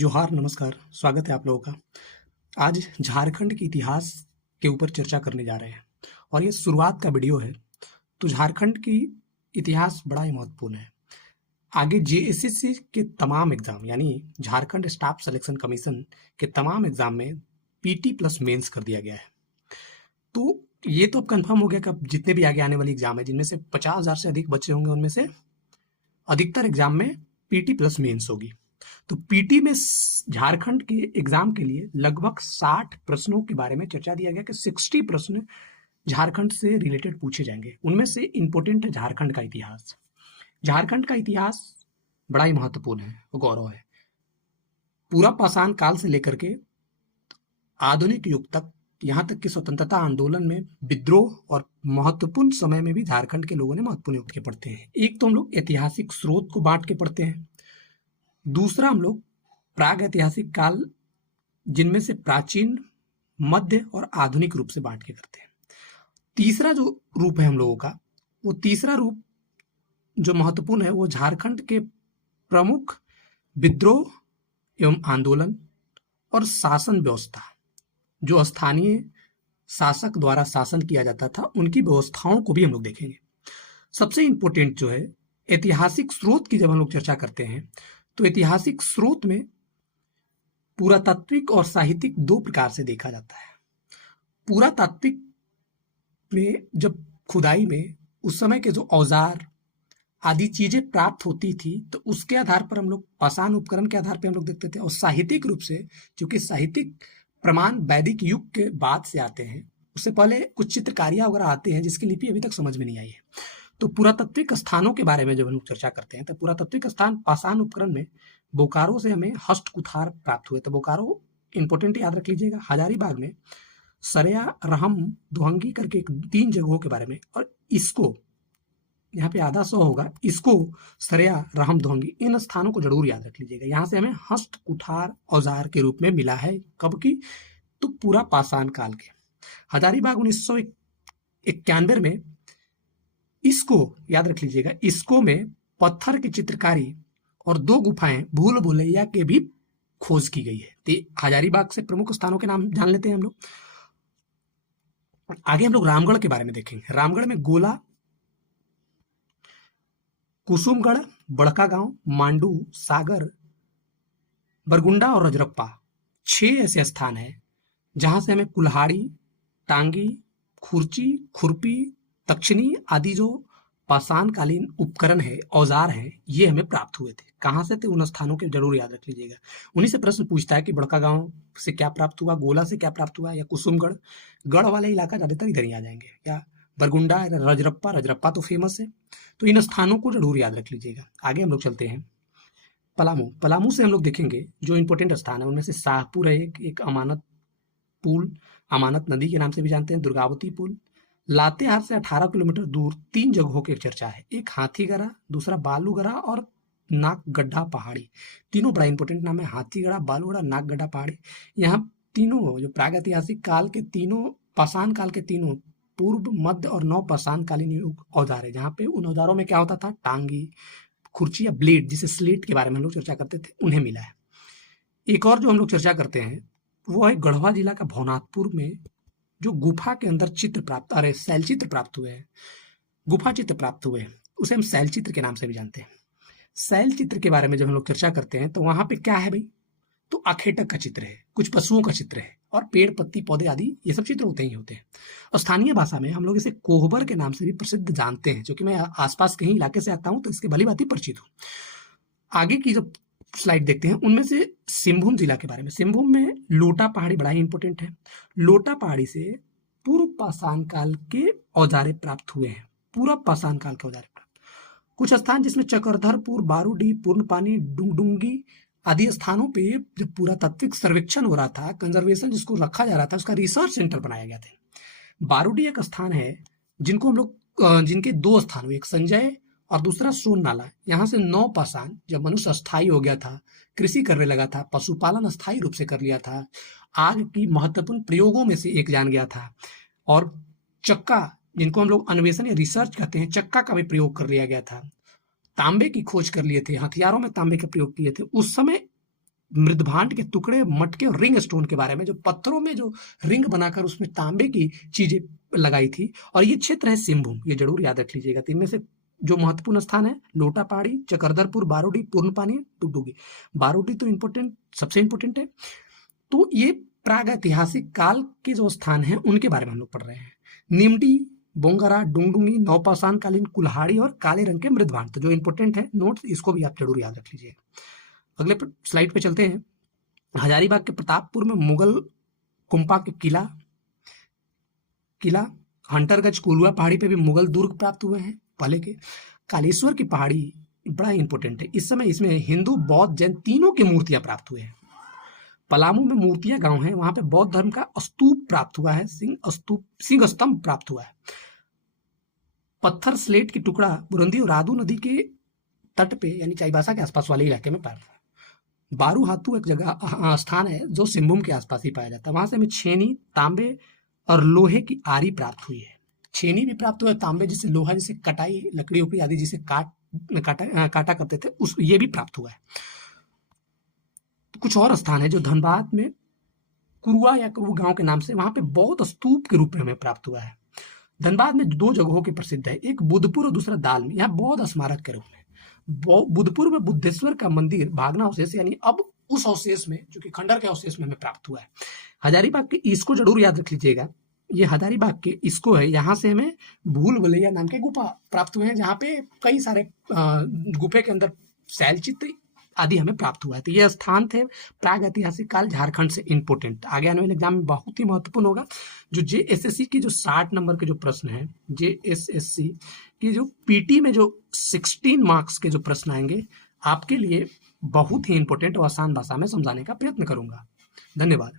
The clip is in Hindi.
जोहार, नमस्कार, स्वागत है आप लोगों का। आज झारखंड के इतिहास के ऊपर चर्चा करने जा रहे हैं और ये शुरुआत का वीडियो है। तो झारखंड की इतिहास बड़ा ही महत्वपूर्ण है। आगे जेएसएससी के तमाम एग्जाम यानी झारखंड स्टाफ सिलेक्शन कमीशन के तमाम एग्जाम में पीटी प्लस मेंस कर दिया गया है। तो ये तो अब कंफर्म हो गया कि अब जितने भी आगे आने वाले एग्जाम है जिनमें से 50,000 से अधिक बच्चे होंगे, उनमें से अधिकतर एग्जाम में पीटी प्लस मेंस होगी। तो पीटी में झारखंड के एग्जाम के लिए लगभग 60 प्रश्नों के बारे में चर्चा दिया गया कि 60 प्रश्न झारखंड से रिलेटेड पूछे जाएंगे। उनमें से इंपॉर्टेंट है झारखंड का इतिहास। झारखंड का इतिहास बड़ा ही महत्वपूर्ण है और गौरव है। पूरा पाषाण काल से लेकर के आधुनिक युग तक, यहाँ तक कि स्वतंत्रता आंदोलन में विद्रोह और महत्वपूर्ण समय में भी झारखंड के लोगों ने महत्वपूर्ण युग के पढ़ते हैं। एक तो हम लोग ऐतिहासिक स्रोत को बांट के पढ़ते हैं, दूसरा हम लोग प्राग ऐतिहासिक काल, जिनमें से प्राचीन, मध्य और आधुनिक रूप से बांट के करते हैं। तीसरा जो रूप है हम लोगों का, वो तीसरा रूप जो महत्वपूर्ण है वो झारखंड के प्रमुख विद्रोह एवं आंदोलन और शासन व्यवस्था, जो स्थानीय शासक द्वारा शासन किया जाता था, उनकी व्यवस्थाओं को भी हम लोग देखेंगे। सबसे इंपॉर्टेंट जो है ऐतिहासिक स्रोत की जब हम लोग चर्चा करते हैं तो ऐतिहासिक स्रोत में पुरातात्विक और साहित्यिक दो प्रकार से देखा जाता है। पुरातात्विक में जब खुदाई में उस समय के जो औजार आदि चीजें प्राप्त होती थी तो उसके आधार पर हम लोग पाषाण उपकरण के आधार पर हम लोग देखते थे। और साहित्यिक रूप से, क्योंकि साहित्यिक प्रमाण वैदिक युग के बाद से आते हैं, उससे पहले कुछ चित्रकारियां वगैरह आते हैं जिसकी लिपि अभी तक समझ में नहीं आई है। तो पुरातात्विक स्थानों के बारे में जब हम लोग चर्चा करते हैं तो पुरातात्विक स्थान पाषाण उपकरण में बोकारो से हमें हस्त कुठार प्राप्त हुए। तो बोकारो इंपोर्टेंट याद रख लीजिएगा। हजारीबाग में सरया, रहम, दुहंगी करके 3 जगहों के बारे में, और इसको यहाँ पे आधा 100 होगा, इसको सरया, रहम, दुहंगी, इन स्थानों को जरूर याद रख लीजिएगा। यहाँ से हमें हस्त कुठार औजार के रूप में मिला है। कब की? तो पूरा पाषाण काल के। हजारीबाग 1991 में इसको याद रख लीजिएगा। इसको में पत्थर की चित्रकारी और 2 गुफाएं भूल भुलैया के भी खोज की गई है। तो हजारीबाग से प्रमुख स्थानों के नाम जान लेते हैं हम लोग। आगे हम लोग रामगढ़ के बारे में देखेंगे। रामगढ़ में गोला, कुसुमगढ़, बड़का गांव, मांडू, सागर, बरगुंडा और रजरप्पा 6 ऐसे स्थान हैं जहां से हमें कुल्हाड़ी, टांगी, खुर्ची, खुरपी, तक्षनी आदि जो पाषाणकालीन उपकरण है, औजार हैं, ये हमें प्राप्त हुए थे। कहाँ से थे? उन स्थानों के जरूर याद रख लीजिएगा। उन्हीं से प्रश्न पूछता है कि बड़का गांव से क्या प्राप्त हुआ, गोला से क्या प्राप्त हुआ, या कुसुमगढ़, गढ़ वाले इलाका ज्यादातर इधर ही आ जाएंगे, या बरगुंडा, रजरप्पा, रजरप्पा तो फेमस है। तो इन स्थानों को जरूर याद रख लीजिएगा। आगे हम लोग चलते हैं पलामू। पलामू से हम लोग देखेंगे जो इंपॉर्टेंट स्थान है उनमें से शाहपुर है, एक अमानत पुल, अमानत नदी के नाम से भी जानते हैं, दुर्गावती पुल। लातेहार से 18 किलोमीटर दूर 3 जगहों की चर्चा है। एक हाथीगढ़ा, दूसरा बालूगढ़ा और नागगड्ढा पहाड़ी। तीनों बड़ा इंपॉर्टेंट नाम है, हाथीगढ़ा, बालूगढ़ा, नागगड्ढा पहाड़ी। यहाँ तीनों जो प्रागैतिहासिक काल के तीनों, पाषाण काल के तीनों, पूर्व, मध्य और नव पाषाण कालीन युग औजार है, जहाँ पे उन औजारों में क्या होता था? टांगी, खुर्ची या ब्लेड, जिसे स्लेट के बारे में हम लोग चर्चा करते थे, उन्हें मिला है। एक और जो हम लोग चर्चा करते हैं वो है गढ़वा जिला का भवनाथपुर में जो गुफा के अंदर शैल चित्र प्राप्त हुए हैं, गुफा चित्र प्राप्त हुए हैं, उसे हम शैल चित्र के नाम से भी जानते हैं। शैल चित्र के बारे में जब हम लोग चर्चा करते हैं तो वहां पे क्या है भाई? तो अखेटक का चित्र है, कुछ पशुओं का चित्र है, और पेड़, पत्ती, पौधे आदि ये सब चित्र होते ही होते हैं। और स्थानीय भाषा में हम लोग इसे कोहबर के नाम से भी प्रसिद्ध जानते हैं, क्योंकि मैं आसपास कहीं इलाके से आता हूं तो इसके भली भांति परिचित हूँ। आगे की जो स्लाइड देखते हैं उनमें से सिंहभूम जिला के बारे में। सिंहभूम में लोटा पहाड़ी बड़ा ही इंपॉर्टेंट है। लोटा पहाड़ी से पूर्व पाषाण काल के औजारे प्राप्त हुए हैं, पूर्व पाषाण काल के औजारे प्राप्त। कुछ स्थान जिसमें चक्रधरपुर, बारूडी, पूर्णपानी, डुंगडुंगी आदि स्थानों पे जब पुरातात्विक सर्वेक्षण हो रहा था, कंजर्वेशन जिसको रखा जा रहा था, उसका रिसर्च सेंटर बनाया गया था। बारूडी एक स्थान है जिनको हम लोग, जिनके 2 स्थान हुए, एक संजय और दूसरा सोन नाला। यहाँ से 9 पाषाण, जब मनुष्य अस्थायी हो गया था, कृषि करने लगा था, पशुपालन अस्थायी रूप से कर लिया था, आग की महत्वपूर्ण प्रयोगों में से एक जान गया था, और चक्का, जिनको हम लोग अन्वेषण या रिसर्च कहते हैं, चक्का का भी प्रयोग कर लिया गया था। तांबे की खोज कर लिए थे, हथियारों में तांबे का प्रयोग किए थे। उस समय मृदभांड के टुकड़े, मटके और रिंग स्टोन के बारे में, जो पत्थरों में जो रिंग बनाकर उसमें तांबे की चीजें लगाई थी। और ये क्षेत्र है सिंहभूम, ये जरूर याद रख लीजिएगा। तो इनमें से जो महत्वपूर्ण स्थान है, लोटा पहाड़ी, चकरदरपुर, बारूडी, पूर्णपानी, डुगडुगी। बारूडी तो इंपोर्टेंट, सबसे इंपोर्टेंट है। तो ये प्राग ऐतिहासिक काल के जो स्थान है उनके बारे में हम लोग पढ़ रहे हैं। निमडी, बोंगरा, डुंगडुंगी, नवपाषाण कालीन कुल्हाड़ी और काले रंग के मृदभांड। तो जो इंपोर्टेंट है नोट्स, इसको भी आप जरूर याद रख लीजिए। अगले स्लाइड पे चलते हैं। हजारीबाग के प्रतापपुर में मुगल कुंपा के किला, हंटरगंज कोलुआ पहाड़ी पे भी मुगल दुर्ग प्राप्त हुए हैं पहले के। कालेश्वर की पहाड़ी बड़ा इंपॉर्टेंट है, इस समय इसमें हिंदू, बौद्ध, जैन तीनों की मूर्तियां प्राप्त हुए हैं। पलामू में मूर्तियां गांव है, वहां पे बौद्ध धर्म का स्तूप प्राप्त हुआ है, सिंह स्तंभ प्राप्त हुआ है। पत्थर स्लेट की टुकड़ा बुरंदी और रादू नदी के तट पे यानी चाईबासा के आसपास वाले इलाके में प्राप्त हुआ। बारू हाथू एक जगह स्थान है जो सिंहभूम के आसपास ही पाया जाता है। वहां से हमें छेनी, तांबे और लोहे की आरी प्राप्त हुई है। छेनी भी प्राप्त हुआ है, तांबे जिसे लोहा, जिसे कटाई, लकड़ी उकड़ी आदि जिसे काटा करते थे, उस ये भी प्राप्त हुआ है। तो कुछ और स्थान है जो धनबाद में कुरुआ या कुरु गांव के नाम से, वहां पे बौद्ध स्तूप के रूप में हमें प्राप्त हुआ है। धनबाद में 2 जगहों की प्रसिद्ध है, एक बुद्धपुर और दूसरा दाल में, यहाँ बौद्ध स्मारक के रूप में। बुद्धपुर में बुद्धेश्वर का मंदिर भागना अवशेष, यानी अब उस अवशेष में, जो कि खंडर के अवशेष में हमें प्राप्त हुआ है। हजारीबाग के इसको जरूर याद रख लीजिएगा, ये हजारीबाग के इसको है, यहाँ से हमें भूल भुलैया नाम के गुफा प्राप्त हुए हैं, जहाँ पे कई सारे गुफे के अंदर शैलचित्र आदि हमें प्राप्त हुआ है। तो ये स्थान थे प्राग ऐतिहासिक काल, झारखंड से इंपोर्टेंट, आगे आने वाले एग्जाम में बहुत ही महत्वपूर्ण होगा। जो JSSC की जो 60 नंबर के जो प्रश्न है, JSSC की जो PT में जो 16 मार्क्स के जो प्रश्न आएंगे, आपके लिए बहुत ही इंपोर्टेंट और आसान भाषा में समझाने का प्रयत्न करूंगा। धन्यवाद।